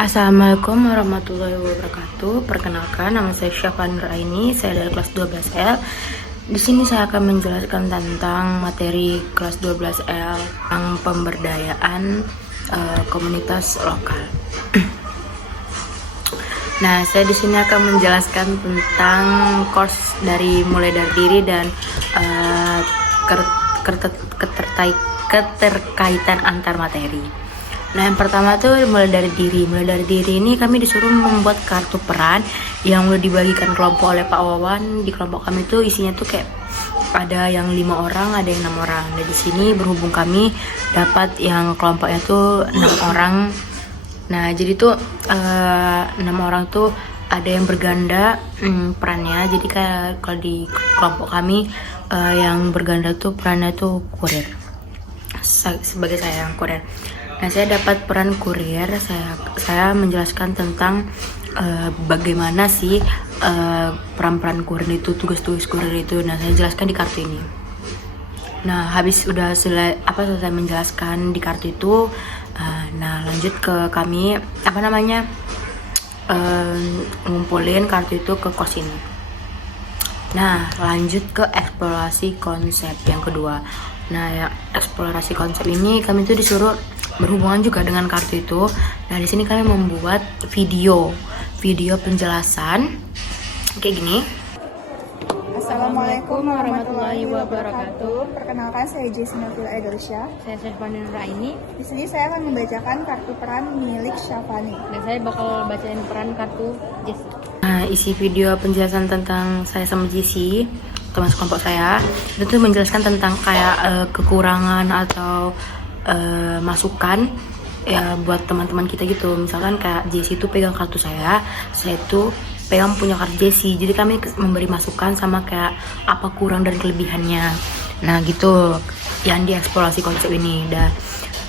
Assalamualaikum warahmatullahi wabarakatuh. Perkenalkan, nama saya Syafan Nuraini. Saya dari kelas 12L. Di sini saya akan menjelaskan tentang materi kelas 12L tentang pemberdayaan komunitas lokal. Nah, saya di sini akan menjelaskan tentang mulai dari diri dan keterkaitan antar materi. Nah, yang pertama tuh mulai dari diri. Mulai dari diri ini kami disuruh membuat kartu peran yang udah dibagikan kelompok oleh Pak Wawan. Di kelompok kami tuh isinya tuh kayak ada yang 5 orang, ada yang 6 orang. Nah, di sini berhubung kami dapat yang kelompoknya tuh 6 orang. Nah, jadi tuh 6 orang tuh ada yang berganda perannya. Jadi kayak kalau di kelompok kami yang berganda tuh perannya tuh kurir. Sebagai saya yang kurir. Nah, saya dapat peran kurir. Saya menjelaskan tentang bagaimana sih peran-peran kurir itu, tugas-tugas kurir itu. Nah, saya jelaskan di kartu ini. Nah, habis udah selesai menjelaskan di kartu itu, nah lanjut ke kami ngumpulin kartu itu ke kos ini. Nah, lanjut ke eksplorasi konsep yang kedua. Nah, ya eksplorasi konsep ini kami tuh disuruh berhubungan juga dengan kartu itu. Nah, di sini kami membuat video penjelasan kayak gini. Assalamualaikum warahmatullahi wabarakatuh. Perkenalkan, saya Jessi Novila Edelsyah. Saya Syafani Nuraini. Di sini saya akan membacakan kartu peran milik Syafani. Dan saya bakal bacain peran kartu Jessi. Nah, isi video penjelasan tentang saya sama Jessi, termasuk kelompok saya, itu menjelaskan tentang kayak kekurangan atau masukan ya buat teman-teman kita gitu. Misalkan kayak Jessi itu pegang kartu saya itu pegang punya kartu Jessi. Jadi kami memberi masukan sama kayak apa kurang dan kelebihannya. Nah, gitu yang dieksplorasi konsep ini.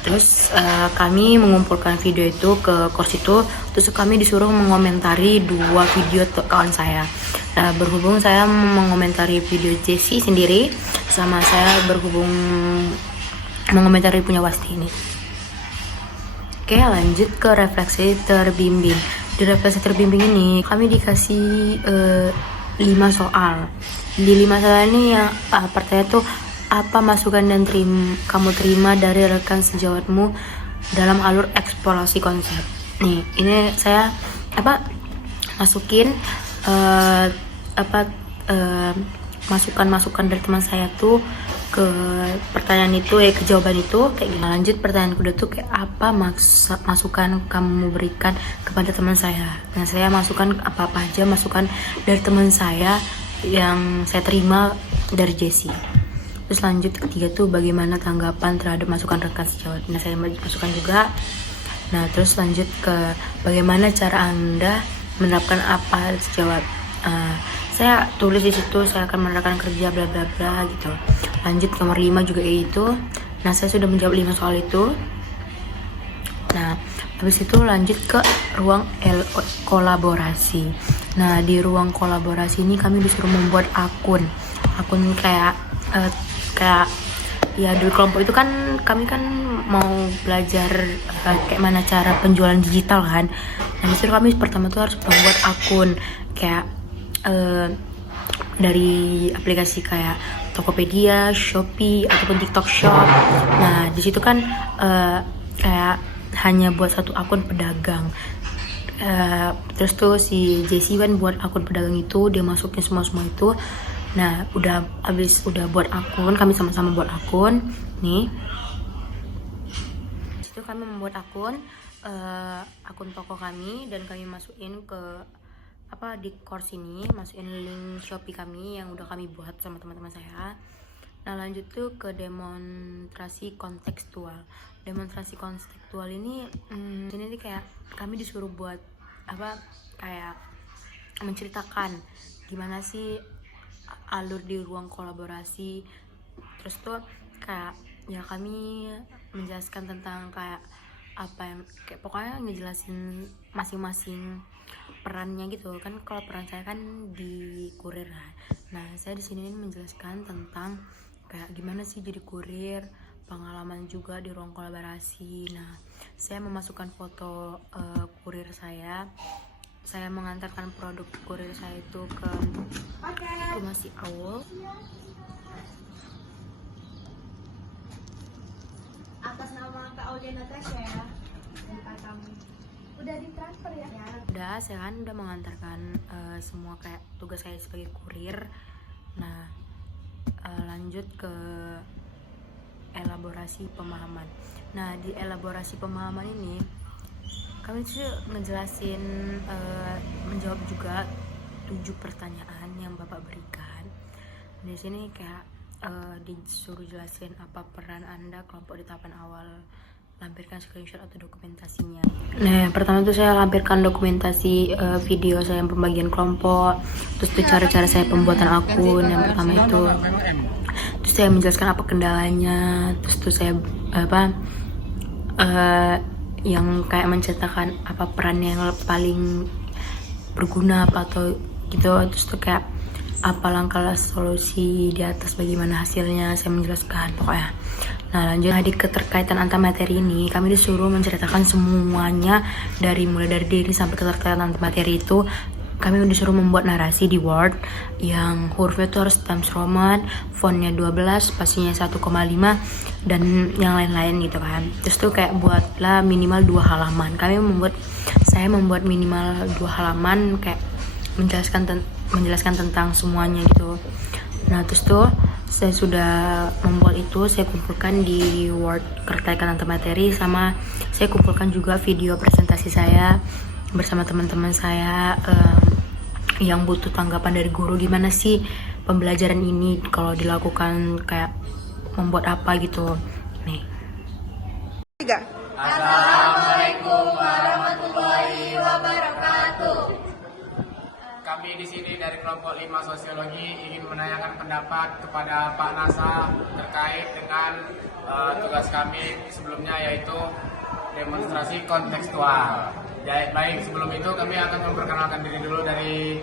Terus kami mengumpulkan video itu ke course itu. Terus kami disuruh mengomentari 2 video kawan saya. Nah, berhubung saya mengomentari video Jessi sendiri, sama saya mengomentari punya Wasti ini. Oke, lanjut ke refleksi terbimbing. Di refleksi terbimbing ini kami dikasih 5 soal. Di 5 soal ini yang pertanyaan tuh, apa masukan dan kamu terima dari rekan sejawatmu dalam alur eksplorasi konsep. Nih, ini saya masukin masukan-masukan dari teman saya tuh ke pertanyaan itu, ke jawaban itu kayak gimana. Lanjut pertanyaan kedua tuh kayak apa masukan kamu berikan kepada teman saya. Nah, saya masukkan apa aja masukan dari teman saya yang saya terima dari Jessi. Terus lanjut ketiga tuh bagaimana tanggapan terhadap masukan rekan sejawat. Nah, saya masukkan juga. Nah, terus lanjut ke bagaimana cara Anda menerapkan apa sejawat. Saya tulis di situ saya akan menerapkan kerja bla bla bla gitu. Lanjut nomor 5 juga itu. Nah, saya sudah menjawab 5 soal itu. Nah, habis itu lanjut ke ruang kolaborasi. Nah, di ruang kolaborasi ini kami disuruh membuat akun kayak ya di kelompok itu kan kami kan mau belajar kayak mana cara penjualan digital kan. Nah, disuruh kami pertama tuh harus membuat akun kayak dari aplikasi kayak Tokopedia, Shopee ataupun TikTok Shop. Nah, di situ kan kayak hanya buat satu akun pedagang. Terus tuh si Jessi kan buat akun pedagang itu, dia masukin semua itu. Nah, udah buat akun, kami sama-sama buat akun nih. Situ kami membuat akun toko kami dan kami masukin ke di course ini, masukin link Shopee kami yang udah kami buat sama teman-teman saya. Nah, lanjut tuh ke demonstrasi kontekstual. Demonstrasi kontekstual ini ini kayak kami disuruh buat kayak menceritakan gimana sih alur di ruang kolaborasi. Terus tuh kayak ya kami menjelaskan tentang kayak apa yang kayak pokoknya ngejelasin masing-masing perannya gitu kan. Kalau peran saya kan di kurir kan. Nah, saya di sini menjelaskan tentang kayak gimana sih jadi kurir, pengalaman juga di ruang kolaborasi. Nah, saya memasukkan foto kurir saya. Saya mengantarkan produk kurir saya itu ke rumah si Aul. Atas nama Kak Aulia Natasha ya. Dan kami. Udah ditransfer ya? Udah, saya kan udah mengantarkan semua kayak tugas saya sebagai kurir. Nah, lanjut ke elaborasi pemahaman. Nah, di elaborasi pemahaman ini kami tuh ngejelasin, menjawab juga 7 pertanyaan yang Bapak berikan. Di sini kayak disuruh jelasin apa peran Anda kelompok di tahapan awal, lampirkan screenshot atau dokumentasinya. Nah, yang pertama tuh saya lampirkan dokumentasi video saya yang pembagian kelompok, terus tuh cara-cara saya pembuatan akun yang pertama itu. Terus saya menjelaskan apa kendalanya, terus tuh saya yang kayak menceritakan apa peran yang paling berguna apa atau gitu, terus tuh kayak apa langkah solusi di atas bagaimana hasilnya saya menjelaskan pokoknya. Nah, lanjut di keterkaitan antar materi ini kami disuruh menceritakan semuanya mulai dari diri sampai keterkaitan antar materi itu. Kami disuruh membuat narasi di Word yang hurufnya itu harus Times Roman, fontnya 12, spasinya 1,5 dan yang lain-lain gitu kan. Terus tuh kayak buatlah minimal 2 halaman. Saya membuat minimal 2 halaman kayak menjelaskan tentang semuanya gitu. Nah, terus tuh saya sudah membuat itu, saya kumpulkan di Word keterkaitan antar materi, sama saya kumpulkan juga video presentasi saya bersama teman-teman saya yang butuh tanggapan dari guru, gimana sih pembelajaran ini kalau dilakukan, kayak membuat apa gitu. Nih. Assalamualaikum warahmatullahi wabarakatuh. Kami di sini dari kelompok 5 Sosiologi ingin menanyakan pendapat kepada Pak Nasa terkait dengan tugas kami sebelumnya, yaitu demonstrasi kontekstual. Baik, sebelum itu kami akan memperkenalkan diri dulu. Dari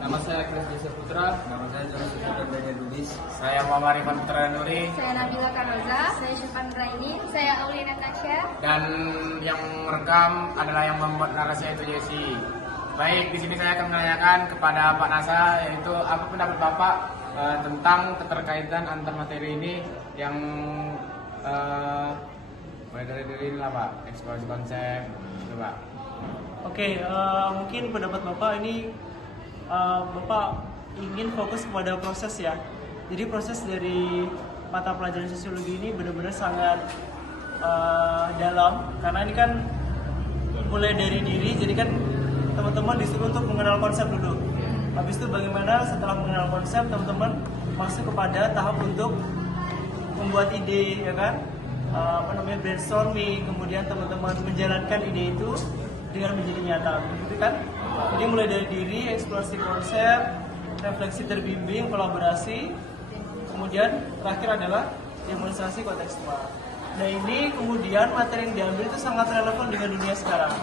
Nama saya Chris Joseph Putra. Nama saya Jonas Putra Daniel Lubis. saya Muhammad Rifan Putra Nuri, Saya Nabila Kanoza. Saya Syufan Raini. Saya Aulia Natasha. dan yang merekam adalah yang membuat narasi itu Jesse. Baik, di sini saya akan menanyakan kepada Pak Nasa, yaitu apa pendapat Bapak tentang keterkaitan antar materi ini yang mulai dari diri lah Pak, eksplorasi konsep, gitu Pak. Oke, mungkin pendapat Bapak ini Bapak ingin fokus kepada proses ya. Jadi proses dari mata pelajaran sosiologi ini benar-benar sangat dalam, karena ini kan mulai dari diri. Jadi kan teman-teman disuruh untuk mengenal konsep dulu. Habis itu bagaimana setelah mengenal konsep teman-teman masuk kepada tahap untuk membuat ide, ya kan? Brainstorming, kemudian teman-teman menjalankan ide itu dengan menjadi nyata, gitu kan? Jadi mulai dari diri, eksplorasi konsep, refleksi terbimbing, kolaborasi, kemudian terakhir adalah demonstrasi kontekstual. Nah, ini kemudian materi yang diambil itu sangat relevan dengan dunia sekarang.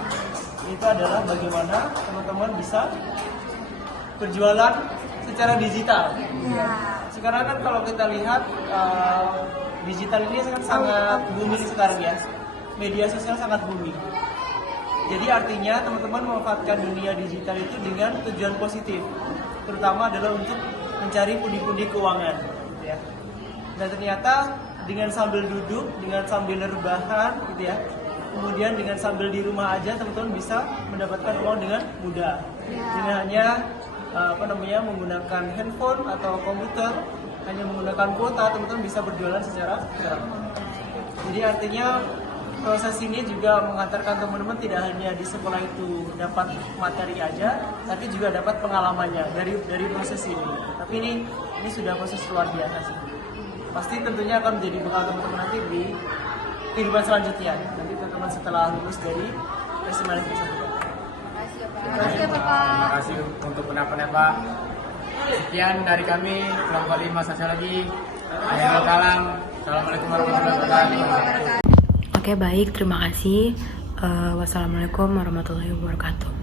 Itu adalah bagaimana teman-teman bisa berjualan secara digital. Sekarang kan kalau kita lihat digital ini sangat booming sekarang ya. Media sosial sangat booming. Jadi artinya teman-teman memanfaatkan dunia digital itu dengan tujuan positif, terutama adalah untuk mencari pundi-pundi keuangan, gitu ya. Dan ternyata dengan sambil duduk, dengan sambil rebahan, gitu ya, kemudian dengan sambil di rumah aja teman-teman bisa mendapatkan uang dengan mudah, dengan hanya menggunakan handphone atau komputer, hanya menggunakan kuota, teman-teman bisa berjualan secara cepat. Jadi artinya proses ini juga mengantarkan teman-teman tidak hanya di sekolah itu dapat materi aja, tapi juga dapat pengalamannya dari proses ini. Tapi ini sudah proses luar biasa sih. Pasti tentunya akan menjadi bekal teman-teman nanti di kehidupan selanjutnya. Nanti teman-teman setelah lulus dari SMA Negeri 1. Terima kasih Bapak. Terima kasih untuk pendapatnya Pak. Sekian dari kami kelompok 5 Sosiologi. Akhirul kalam. Assalamualaikum warahmatullahi wabarakatuh. Oke, baik, terima kasih. Wassalamualaikum warahmatullahi wabarakatuh.